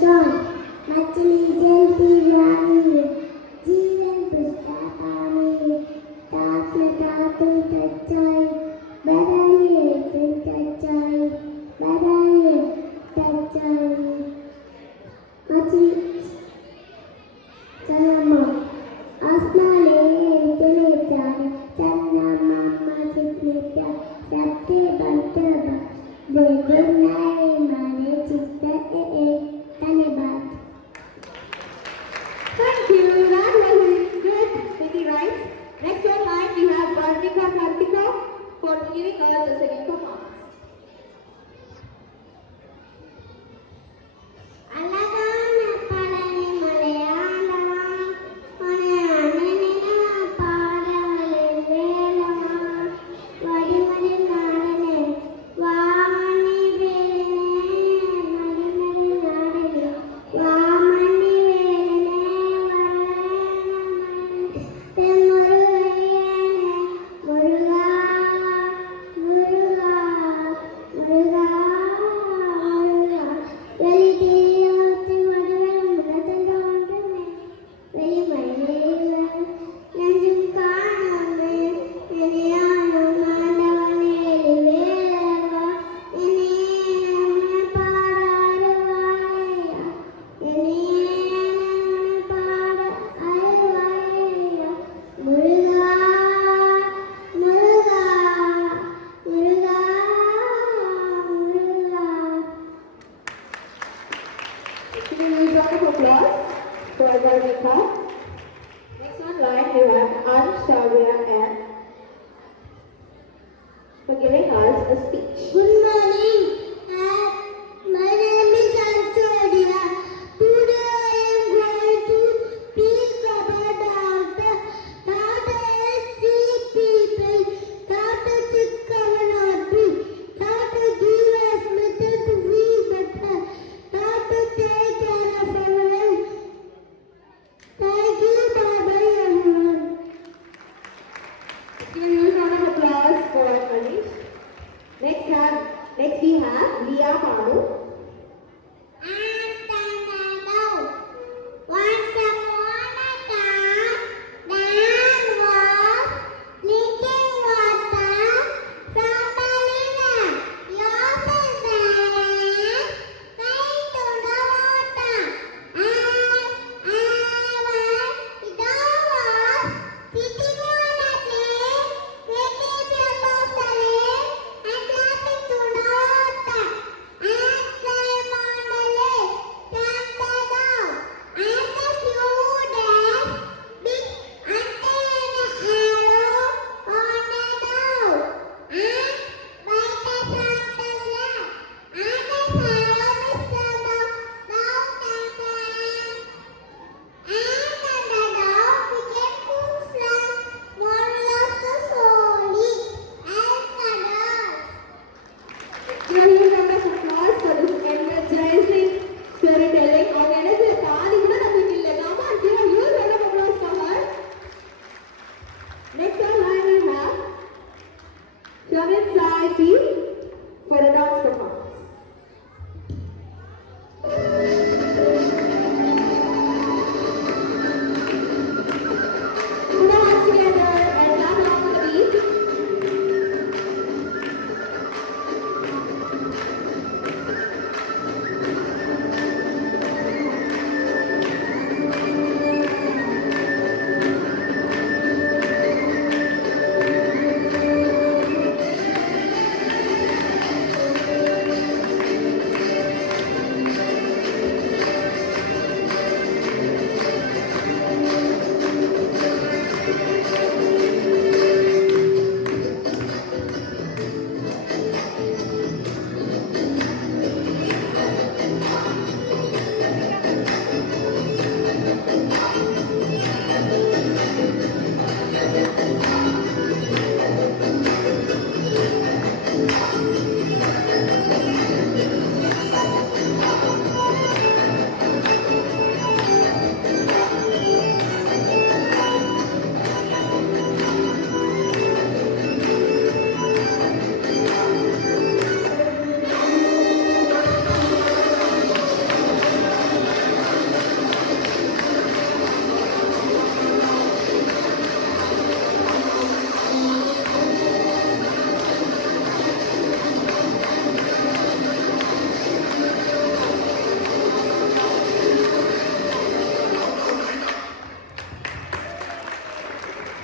song. Machli jalti rani, jeevan pushpami. Taatla taatu tachai, badaye tachai, badaye tachai. Machli chanama, asmale chale chale, channa mama chitlita, sabke bantaba. Good night, mane chitta धन्यवाद. Thank you. That was good, Vicky, right? Next on line we have Varnika Kartika for giving us the second performance. Next on line we have Anshavya and for giving us a speech. Good morning. My name is Anshavya. Today I am going to speak about the people. Tata Chikkavanati. Tata give us method to feel better. Tata take care of our health. Thank you. Bye-bye everyone. Give a huge round of applause for Manish. Next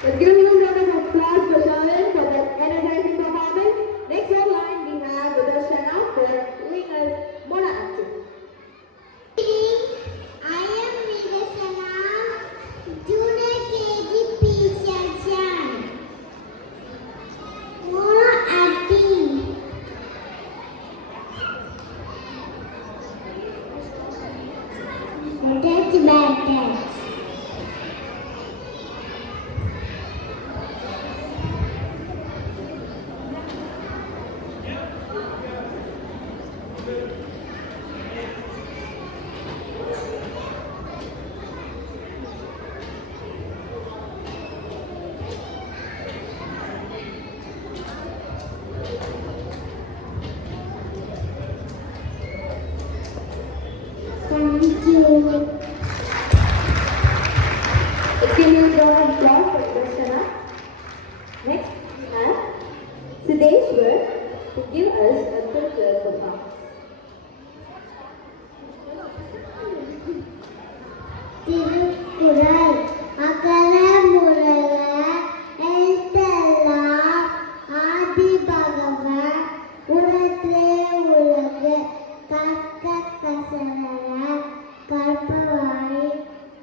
Let's give a huge round of applause for Shalin for that energizing performance. Next on line we have Vidarshana for doing us Mona acting. I am Vidasana, Junior KG P-section. Mono acting. That's better. Thank you. Let's give a huge round of applause for Vidarshana. Next we have Siddeshwar to give us a cultural performance. Thirukkural அகர முதல எழுத்தெல்லாம் ஆதி பகவன் உலகே உலகு கற்க கசடர கற்பவாய்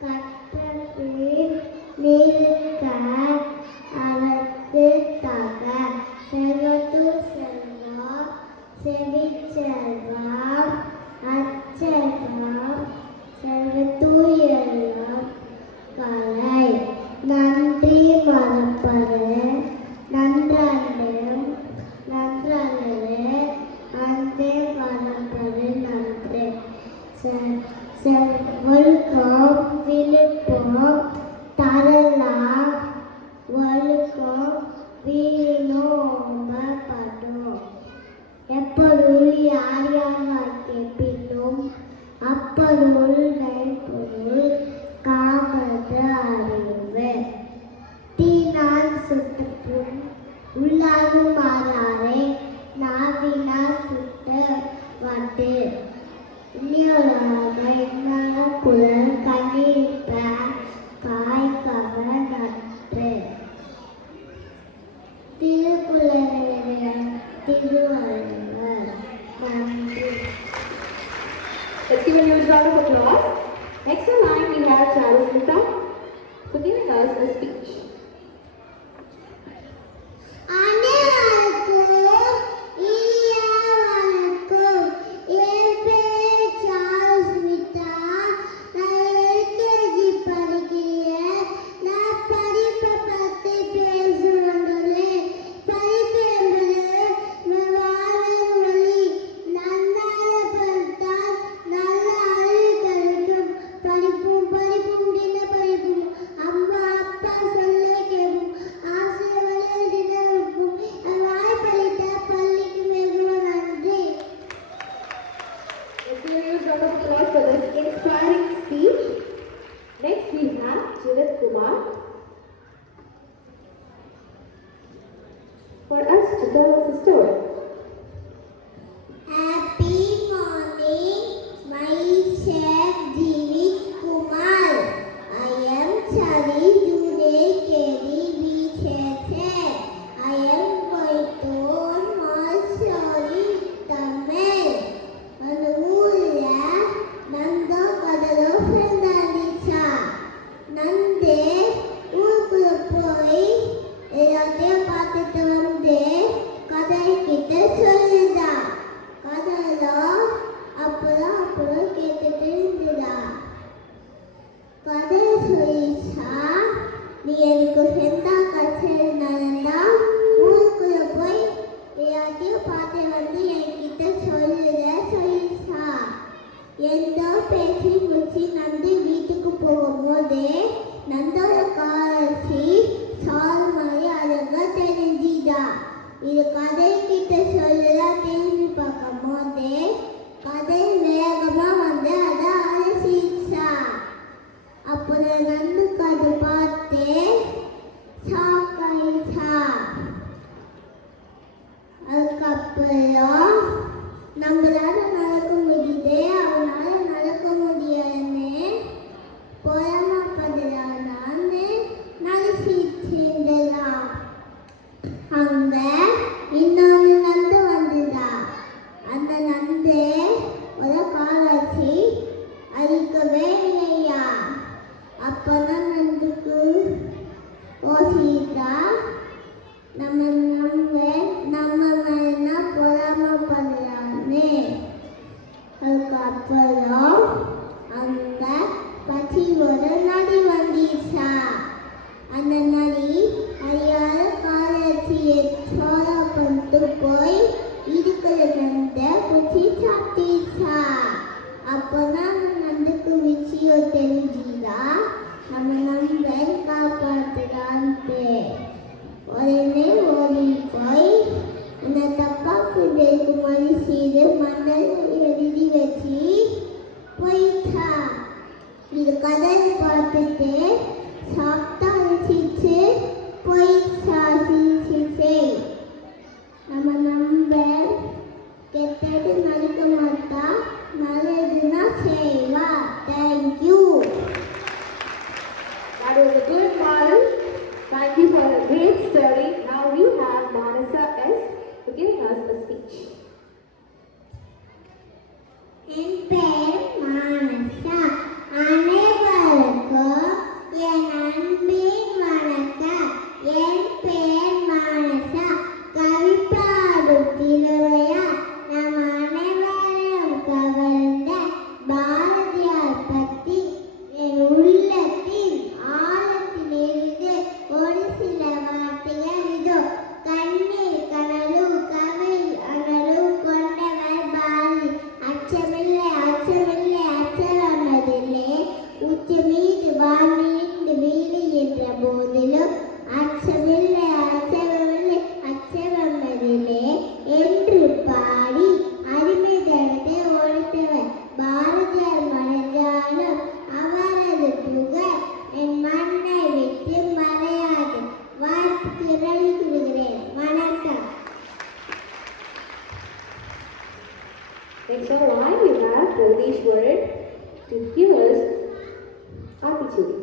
கற்றபின் நிற்க அவர்க்கு தக செல்வத்து செல்வம் செவிச்செல்வம் அச்செல்வம் செல்வத்தூயெல்லாம் கலை நன்றி மறப்பது நன்றன்று நன்றன்று அன்றே மறப்பது நன்று ஒழுக்கம் விழுப்பம் தரலாம் ஒழுக்கம் வீணோம்பப்படும் எப்பொருள் யார் யார் கேட்பினும் அப்பொருள் கைப்பொருள் காமது அறிவு தீனால் சுட்டுப்புண் உள்ளாகும் மாறாரே நாவினால் சுட்டு வட்டு இன்னொருவராக என்னால குழல் கண்ணீர்ப்ப காய்கவ நன்று திருக்குறள் திருவள்ளுவர் நன்றி. Let's give a huge round of applause. Next in line we have Charusmita for giving us a speech. அனைவருக்கும் இனிய வணக்கம். என் பேர் சாருஸ்மிதா. நான் LKG படிக்கிறேன். நான் படிப்பை பற்றி பேச வந்துள்ளேன். படிப்பு என்பது வாழும் வழி. நன்றாக படித்தால் நல்ல அறிவு கிடைக்கும். படிப்பும் தின படிப்பும் அம்மா அப்பா சொல்ல கேட்போம். ஆசிரியர்கள் தினம் வைப்போம். வாய்ப்பளித்த பள்ளிக்கு மிகவும் நன்றி. Let's give a huge round of applause for this inspiring speech. Next we have Judith Kumar for us to tell us a story. Happy morning, myself Jivit Kumar. I am Chari Jure Keri Vichete. I am going to my story Tamil. அந்த ஊர்ல நந்தோ கடலோ ஃப்ரெண்டாடிச்சா. நந்து ஊருக்குள்ள போய் எல்லாத்தையும் பார்த்துட்டு வந்து கதைக்கிட்ட சொல்லுதா. கதையெல்லாம் அப்புறம் கேட்டுட்டு இருந்துதா. கதை சொல்லிச்சா, நீ எனக்கு ஃப்ரெண்டா கச்சிருந்தா ஊருக்குள்ள போய் எல்லாத்தையும் பார்த்து வந்து என்கிட்ட சொல்லிச்சா. எந்தோ பேசி முடிச்சு நந்து வீட்டுக்கு போகும்போது நந்தோட காலசி சால் மாதிரி அழகா தெரிஞ்சிதா. இது கதை கிட்ட சொல்லலாம் திரும்பி பார்க்கும் போது கதை வேகமா வந்து அதை அலசிச்சா. அப்புறம் நந்து கதை பார்த்து சாக்காயிச்சா. அதுக்கப்புறம் நம்மளால நடக்க முடியுது அவனால நடக்க முடியாதுன்னு பொறாமப்படுறான்னு நினைச்சிச்சு. was a good model. Thank you for a great story. Now we have Manasa S. for giving us a speech. என் பெயர் மானசா. அனைவருக்கும் என் அன்பின் வணக்கம். என் பெயர் மானசா. கவி பாடும் திருவிழா நம் அனைவரும் கவர்ந்த பாரதியார் பற்றி என் உள்ளத்தின் ஆழத்திலிருந்து ஒரு சில வார்த்தைகள் இதோ. கண்ணீர் கனலும் கவில் அனலும் கொண்டவர் பாரதி. அச்சமில்லை அச்சமில்லை அச்சமதில்லை. உச்சி மீது வாழ்ந்து வீடு என்ற போதிலும் அச்சமில்லை அச்சமில்லை அச்சமதில்லை என்று பாடி அடிமைத்தனத்தை ஒழித்தவர் பாரதியார். மறைந்தாலும் அவரது புகழ் என் மண்ணை விட்டு மறையாது. வாழ்த்துக்கள் கூறுகிறேன். வணக்கம். Next on the line we have Pradesh Word to give us attitude.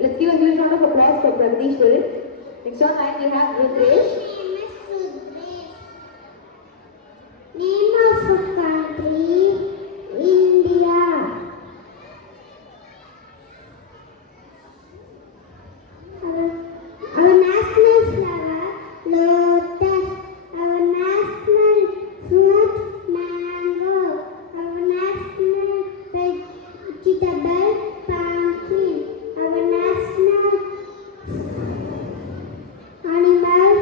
Let's give a huge round of applause for Pradesh Word. Next on line we have Rudresh. Name of a country, India. Our national flower, lotus. Our national fruit, mango. Our national vegetable, pumpkin. Our national animal,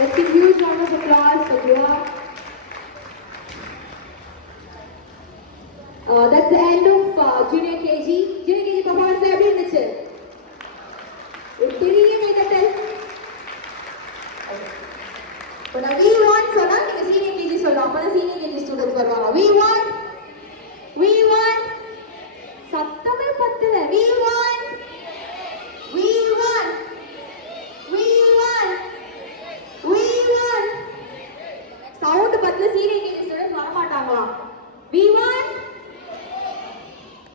Let's give huge round of applause for Dua. That's the end of Junior KG. Junior KG performance எப்படி இருந்துச்சு? ஒரு பெரிய கைதட்டல். இப்போ நான் we want சொன்னா நீங்க senior KG சொல்லலாம். அப்பதான் senior KG ஸ்டூடண்ட்ஸ் வருவாங்க. We want